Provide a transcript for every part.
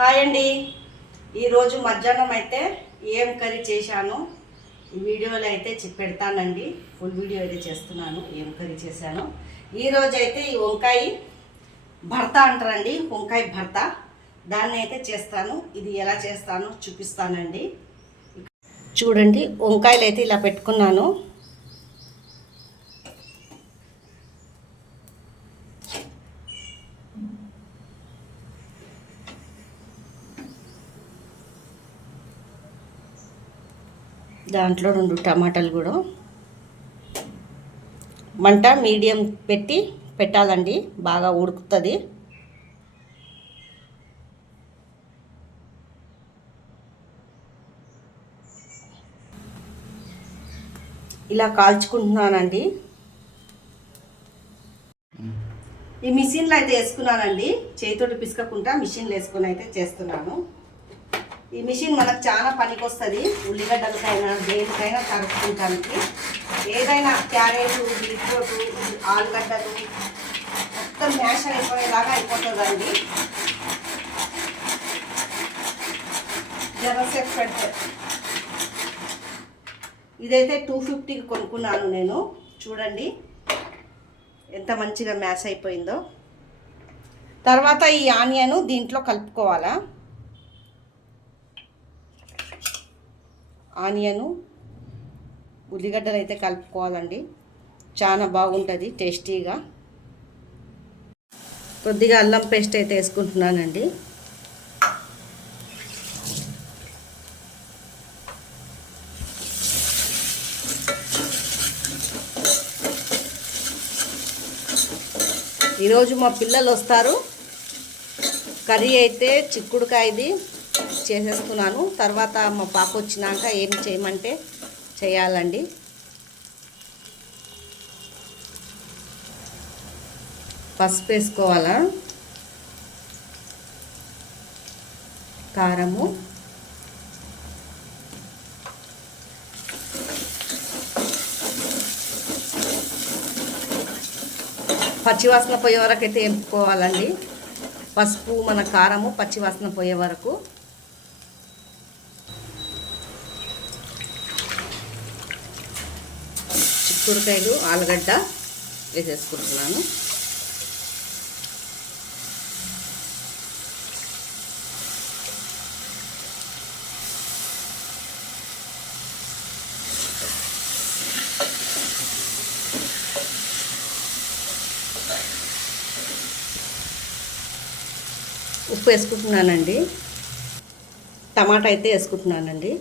Hi అండి. ఈరోజు మధ్యాహ్నం అయితే ఏం కర్రీ చేశాను ఈ వీడియోలో అయితే పెడతానండి. ఫుల్ వీడియో అయితే చేస్తున్నాను ఏం కర్రీ చేశాను. ఈరోజు అయితే ఈ వంకాయ భర్త అంటారండి, వంకాయ భర్త, దాన్ని అయితే చేస్తాను. ఇది ఎలా చేస్తానో చూపిస్తానండి. చూడండి, వంకాయలు అయితే ఇలా పెట్టుకున్నాను. దాంట్లో 2 టమాటాలు కూడా మంట మీడియం పెట్టాలండి, బాగా ఉడుకుతుంది. ఇలా కాల్చుకుంటున్నానండి. ఈ మిషన్లో అయితే వేసుకున్నానండి, చేతితోటి పిసుకకుండా మిషన్లో వేసుకుని అయితే చేస్తున్నాను. ఈ మిషన్ మనకు చాలా పనికి వస్తుంది. ఉల్లిగడ్డలకైనా దేనికైనా కలుపుకుంటానికి, ఏదైనా క్యారెట్, బీట్రూట్, ఆలుగడ్డలు మొత్తం మ్యాష్ అయిపోయేలాగా అయిపోతుందండి. జరసేపు పెడితే ఇదైతే 250కి కొనుక్కున్నాను నేను. చూడండి ఎంత మంచిగా మ్యాష్ అయిపోయిందో. తర్వాత ఈ ఆనియన్ దీంట్లో కలుపుకోవాలా. ఆనియను ఉల్లిగడ్డలు అయితే కలుపుకోవాలండి, చాలా బాగుంటుంది టేస్టీగా. కొద్దిగా అల్లం పేస్ట్ అయితే వేసుకుంటున్నానండి. ఈరోజు మా పిల్లలు వస్తారు. కర్రీ అయితే చిక్కుడుకాయది చేసేస్తున్నాను. తర్వాత మా పాప వచ్చినాక ఏం చేయమంటే చేయాలండి. పసుపు వేసుకోవాలా, కారము, పచ్చివాసన పోయే వరకు అయితే వేపుకోవాలండి. పసుపు, మన కారము పచ్చివాసన పోయే వరకు. చిక్కుడుకాయలు, ఆలుగడ్డ వేసేసుకుంటున్నాను. ఉప్పు వేసుకుంటున్నానండి. టమాటా అయితే వేసుకుంటున్నానండి.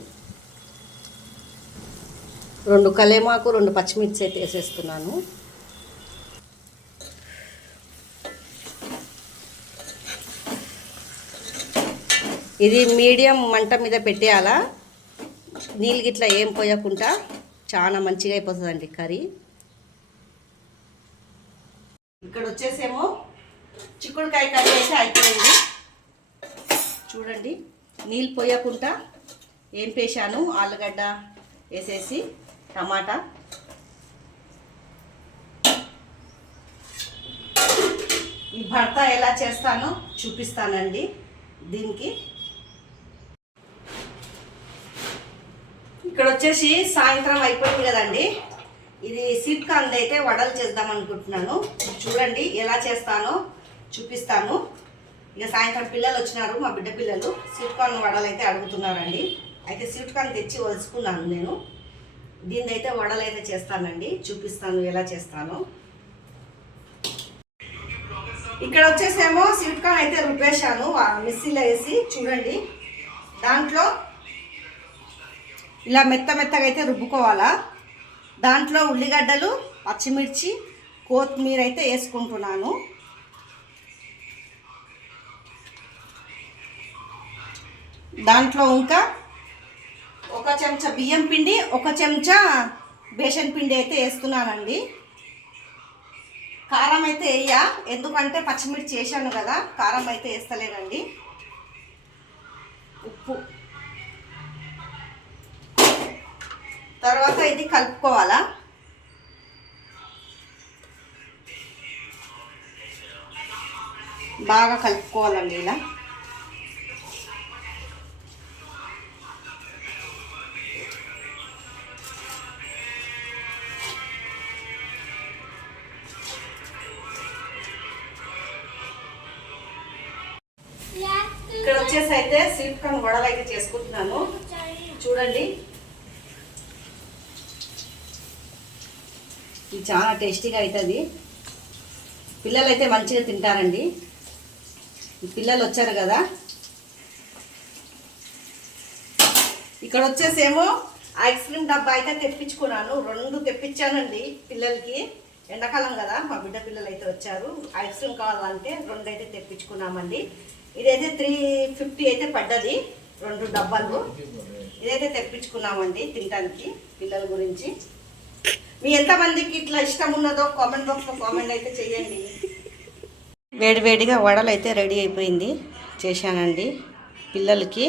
2 కలేమాకు, 2 పచ్చిమిర్చి అయితే వేసేస్తున్నాను. ఇది మీడియం మంట మీద పెట్టేయాలా, నీళ్ళు గిట్లా ఏం పోయకుండా చాలా మంచిగా అయిపోతుందండి కర్రీ. ఇక్కడ వచ్చేసేమో చిక్కుడుకాయ కర్రీ అయితే అయిపోయింది. చూడండి, నీళ్ళు పోయకుండా ఏం వేసాను, ఆలుగడ్డ వేసేసి టమాటా, ఈ భర్త ఎలా చేస్తానో చూపిస్తానండి. దీనికి ఇక్కడ వచ్చేసి సాయంత్రం అయిపోయింది కదండి. ఇది స్వీట్ కార్న్ అయితే వడలు చేద్దాం అనుకుంటున్నాను. చూడండి ఎలా చేస్తానో చూపిస్తాను. ఇక సాయంత్రం పిల్లలు వచ్చినారు, మా బిడ్డ పిల్లలు స్వీట్ కార్న్ వడలు అయితే అడుగుతున్నారండి. అయితే స్వీట్ కార్న్ తెచ్చి వలుచుకున్నాను నేను. దీన్ని అయితే వడలు అయితే చేస్తానండి, చూపిస్తాను ఎలా చేస్తానో. ఇక్కడ వచ్చేసేమో స్వీట్ కార్న్ అయితే రుబ్బేశాను మిక్సీలో వేసి. చూడండి, దాంట్లో ఇలా మెత్తగా అయితే రుబ్బుకోవాలా. దాంట్లో ఉల్లిగడ్డలు, పచ్చిమిర్చి, కొత్తిమీర అయితే వేసుకుంటున్నాను. దాంట్లో ఇంకా 1 చెంచా బియ్యం పిండి, 1 చెంచా బేసన్ పిండి అయితే వేస్తున్నానండి. కారం అయితే వేయ, ఎందుకంటే పచ్చిమిర్చి వేసాను కదా, కారం అయితే వేస్తలేనండి. ఉప్పు, తర్వాత ఇది కలుపుకోవాలా. బాగా కలుపుకోవాలండి ఇలా. ఇక్కడ వచ్చేసి అయితే స్వీట్ కార్న్ వడలు అయితే చేసుకుంటున్నాను. చూడండి, ఇది చాలా టేస్టీగా అవుతుంది. పిల్లలు అయితే మంచిగా తింటారండి. ఈ పిల్లలు వచ్చారు కదా. ఇక్కడ వచ్చేసేమో ఐస్ క్రీమ్ డబ్బా అయితే తెప్పించుకున్నాను. 2 తెప్పించానండి పిల్లలకి. ఎండాకాలం కదా, మా బిడ్డ పిల్లలు అయితే వచ్చారు. ఐస్ క్రీమ్ కావాలంటే 2 అయితే తెప్పించుకున్నామండి. ఇదైతే 350 అయితే పడ్డది, 2 డబ్బాలు. ఇదైతే తెప్పించుకున్నామండి తినడానికి పిల్లల గురించి. మీ ఎంతమందికి ఇట్లా ఇష్టం ఉన్నదో కామెంట్ బాక్స్లో కామెంట్ అయితే చేయండి. వేడివేడిగా వడలు అయితే రెడీ అయిపోయింది, చేశానండి పిల్లలకి.